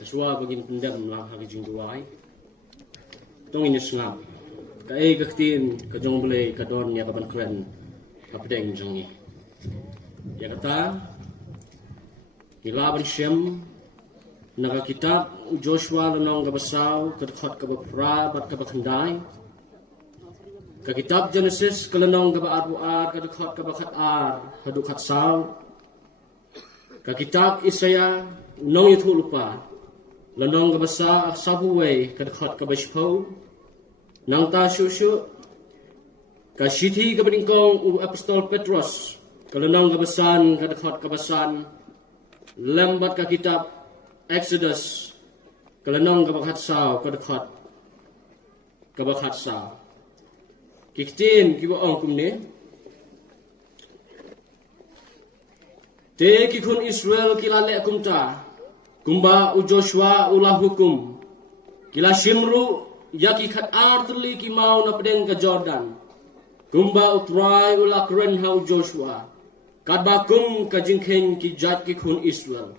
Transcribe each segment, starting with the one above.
Sesuai bagi pendam lah hari jingduai. Tong ini sengap. Kai ketin kejong boleh kadon ya kapan keren kapdeng jangi. Ya kata ila bersyam naga kitab Joshua lenong gabasau kedkhot kabapra bat kabakhandai. Ka kitab Genesis kelenong gabaar kedkhot kabakhat ar hadukhat sau. Ka kitab Isaya nong itu lupa lenong gabasa sabuwe kedkhot kabashpau. Nang ta syusyu ka sithi ka beningkong apostol Petrus kelenong kabasan kadakot kabasan lembat ka kitab Exodus kelenong kabakhat saw kadakot kabakhat saw kiktin kibo ong kumne te kikun Israel kilale kumta kumba u Joshua ulah hukum kila shimru yaki khat artli ki mau na pedeng ke Jordan kumba utrai ula kren hau Joshua kadba kum ka jingkhen ki jat ki khun Israel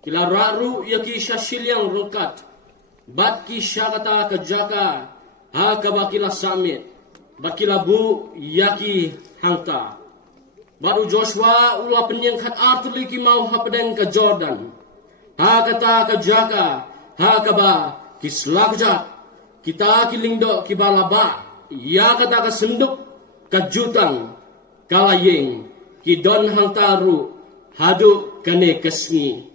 kila raru yaki shashiliang rungkat bat ki shagata ka jaka ha ka bakila samit bakila bu yaki hangta baru Joshua ula penyeng khat artli ki mau ha pedeng ke Jordan ha kata ka jaka ha ka ba ki slakjat kita kilingdo kibalaba ya kata kasenduk kajutang kalayeng kidon hangtaru hadu kane kesni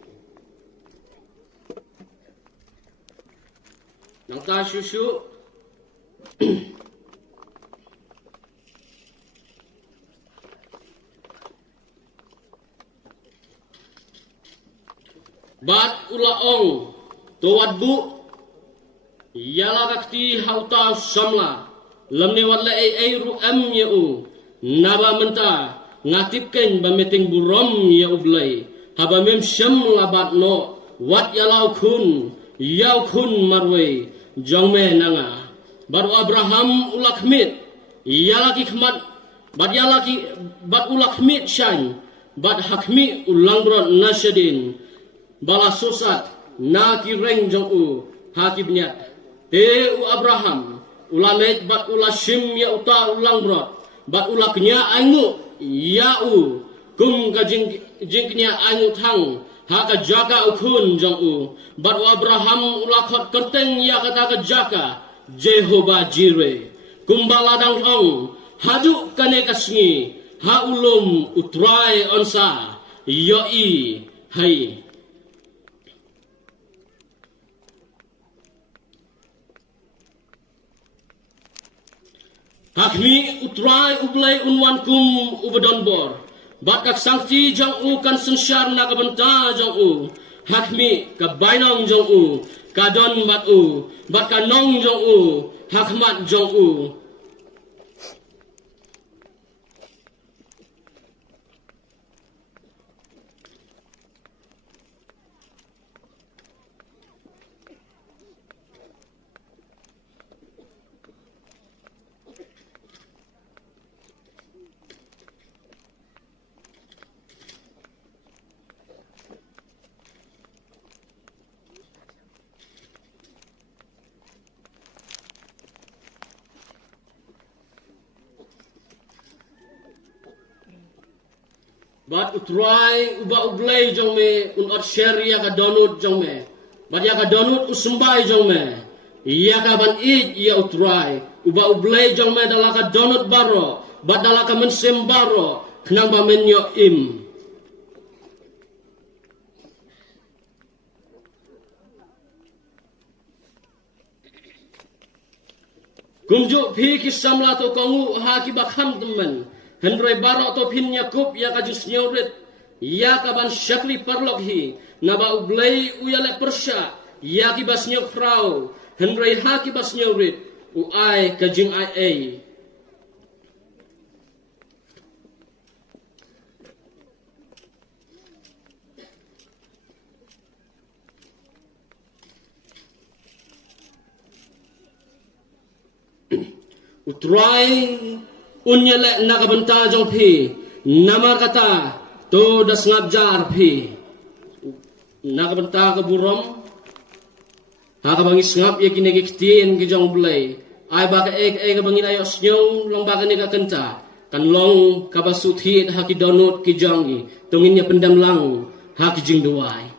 nang ta syusyu bat ulaong towat bu yala kakti hauta samla lamne wala ay ru am yau naba menta ngatipken ba meting burom ya ublay haba mem syam labat no wat yalau kun yau kun marwe jongme nanga baru Abraham ulakmit yala kikmat bat ulakmit shan bat hakmi ulangron nasyadin bala sosat na kireng jong u hakibnya te u Abraham ulamet bat ulashim ya uta ulang brot bat ulaknya angu ya u kum ka jingknya angu thang ha ka jaka ukun jong u bat u Abraham ulakot kerteng ya kata ka jaka Jehovah Jireh kumbala dang ong haju kane kasngi ha ulum utrai onsa yoi hai Hakmi utrai ublay unwan kum ubadon bor. Batkak sangti jang u kan sensyar na kabenta jang u. Hakmi kabainong jang u. Kadon bat u. Bat kanong jang u. Hakmat jang u. Bat utrai uba ublay jong me unot sheria ka donut jong me. Bat ya ka donut usembay jong me. Iya ka ban id iya utrai uba ublay jong me dalaka donut baro. Bat dalaka mensem baro kenang ba menyo im. Kumjuk pi kisamla to kongu ha ki bakham temen. Hendrai barok to pin Yakub ya kajus nyoret ya kaban syakli parlok hi naba ublay uyale persya ya kibas nyok frau hendrai ha kibas nyoret uai kajing ai utrai unyele nakabenta jong pi namar kata to das ngabjar pi nakabenta ke burom Haka bangi sngap ya kini kiktin ki jong blay. Ai baka ka bangin ayo snyong long baka ni ka kenta. Kan long ka basut hit haki donut ki jongi. Tungin ya pendam lang haki jing duai.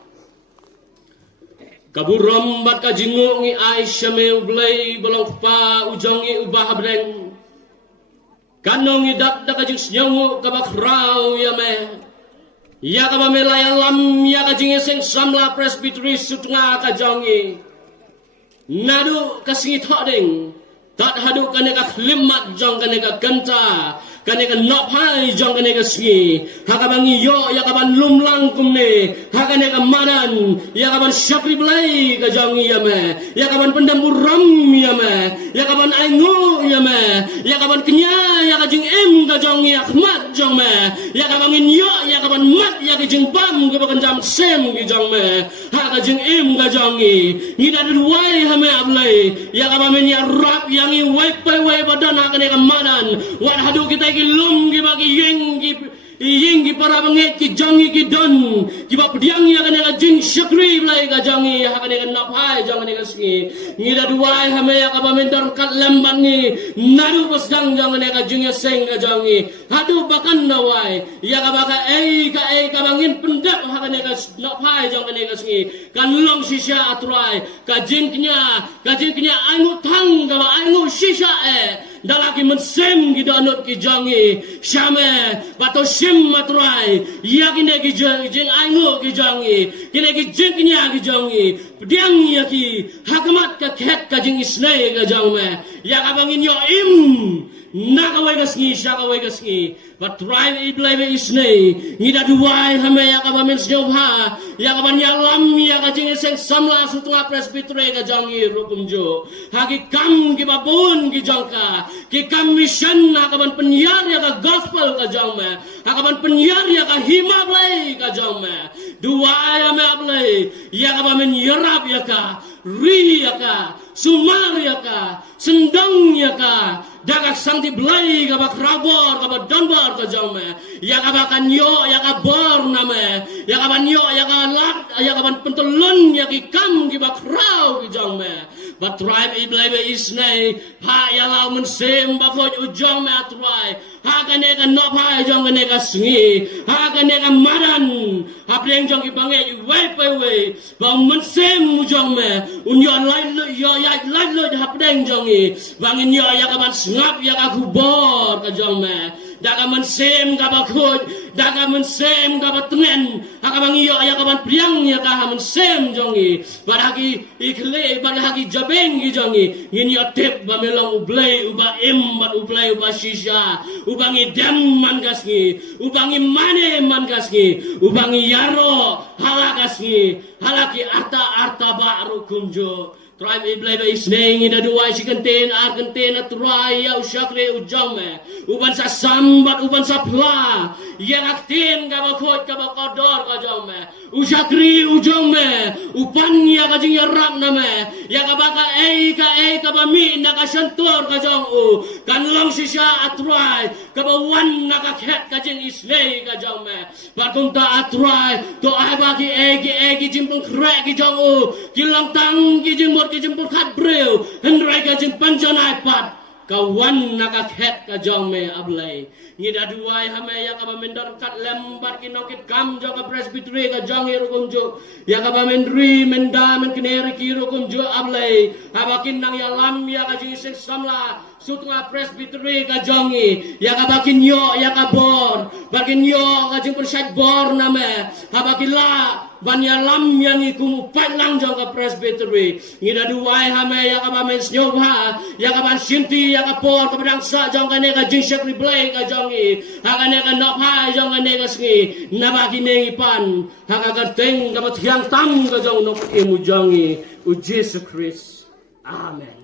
Kaburam bat ka jingu ngi ai syame blay balong pa ujongi ubah breng. Kanong idat da ka jing snyong ka bakrau ya me. Ya ka ba melaya lam ya ka jing sing samla presbytery sutnga ka jongi. Nadu kasingit hoding tat hadu kaneka klimat jong kaneka kenta kaneka nophai jong kaneka singi hakabangi yo yakaban lumlang kumne hakaneka madan yakaban syakri blai ka jong yame yakaban pendambur ram yame yakaban aingu yame yakaban kenya yakajing em ka jong yakmat jong me yakabangin yo yakaban mat yakajing bam ka bakandam sem ki jong me hakajing em ka jongi ngidadu wai hame ablai yakabamen ya rap yang i wai badana kaneka madan wan hadu kita ki lum ki bagi yengi para banget ki jangi ki don ki ba pediang ya kaneka jing syakri blai ka jangi ha kaneka naphai jong kaneka singi ngida duai hame ya kabamen dar kat lemban ni nadu pasdang jong kaneka jing ya seng ka jangi hadu bakan nawai ya kabaka ka bangin pendap ha kaneka naphai jong kaneka singi kan long shisha atrai ka jing knya aingu thang ka ba aingu shisha dalaki mensem ki donut ki jangi syame pato sim matrai ya kine ki jing aingu ki jangi kine ki jing knya ki jangi pediang ya ki hakamat ka khet ka jing isnai ka jangme ya ka bangin yo im nakawai ka sngi syakawai ka sngi patrai iblai be isnai ngida duai hame ya ka bamen snyoha ya ka ban yalam ya ka jing seng samla sutwa presbytery ka jangi rukumjo haki kam ki babun ki jangka ki kam mission ha ka ban penyiar ya ka gospel ka jangme ha ka ban penyiar ya ka hima blai ka jangme duai hame ablai ya ka bamen yarap ya ka ri ya ka sumar ya ka sendang ya ka dagak santi blai ka bak rabor ka bak donbor ka jaume ya ka bakan yo ya ka bor name ya ka ban yo ya ka lat ya ka ban pentulun ya ki kam ki bak rau ki jaume but tribe I blai be isnai ha ya lau men sem ba ko ujong me atrai ha ka ne ka no pa jong ka ne ka singi ha ka ne ka maran ha preng jong ki bange I wai pe we ba men sem ujong me un yo lai yo ya lai lo ha preng jong I bangin yo ya ka ban ngap ya ka kubor ka jong me daga men sem ka ba khoj daga men sem ka ba tungen ha ka bang yo ya ka ban priang ya ka men sem jong I baraki ikhle baraki jabeng ki jong I ngin yo tep ba melong ublai uba em bat ublai uba shisha ubangi dem man gasngi ubangi mane man gasngi ubangi yaro halagasngi halaki arta baru kunjo tribe iblai ba isneng ida duai si kenten atrai ya usyakre ujame uban sa sambat uban sa pla ya aktin ka ba khot ka ba kodor ka jame usyakri ujame upan ya ka jing yarap name ya ka ba ka ba mi na ka shantor ka jong u kan long sisha atrai ka ba wan na ka khet ka jing isnei ka jame bakung ta atrai to ai ba ki jimpung krek ki jong u ki long tang ki jing ki jemput kat breu hendrai ka jin panjanai pat kawan naka khet ka jongme ablai ngida duai hame ya ka mendar kat lembat ki nokit kam jo ka presbytery ka jong hero kunjo ya ka mendri menda men kineri ki ro kunjo ablai abakin nang ya lam ya ka jing sing samla sutnga presbytery ka jongi ya ka bakin yo ya ka bor bakin yo ka jing persat bor name habakila banya lam yang ikum patlang jong ka presbytery ngida duai hame ya ka bamen snyoba ya ka ban sinti ya ka por ka pedang sa jong ka ne ka jing syakri blai ka jongi ha ka ne ka nop hai jong ka ne ka sngi nabaki ne ipan ha ka garteng ka bathiang tam ka jong nop emu jongi u Jesus Christ amen.